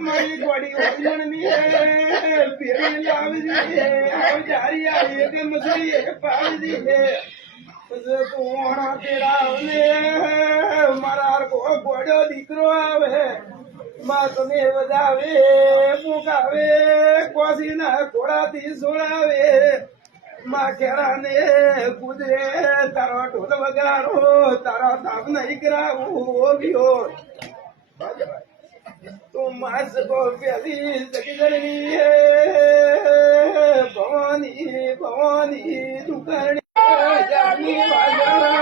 મારી ગોડી ઓળમણની પેરી લાવજી જારી આવી કે મસરી પાવજી કોણા તેરાવને મારા ગોડો દીકરો આવે માં તમે વધાવે મુકાવે કોસીના ઘોડાથી સોળાવે માં ખેરાને કુદરે તારો ઢોલ વગાડો તારો તાપ નહીં કરાવું ગયો તું માસ કો પ્યારી સગીરની ભવાની ભવાની તું કરણી જાની વાજા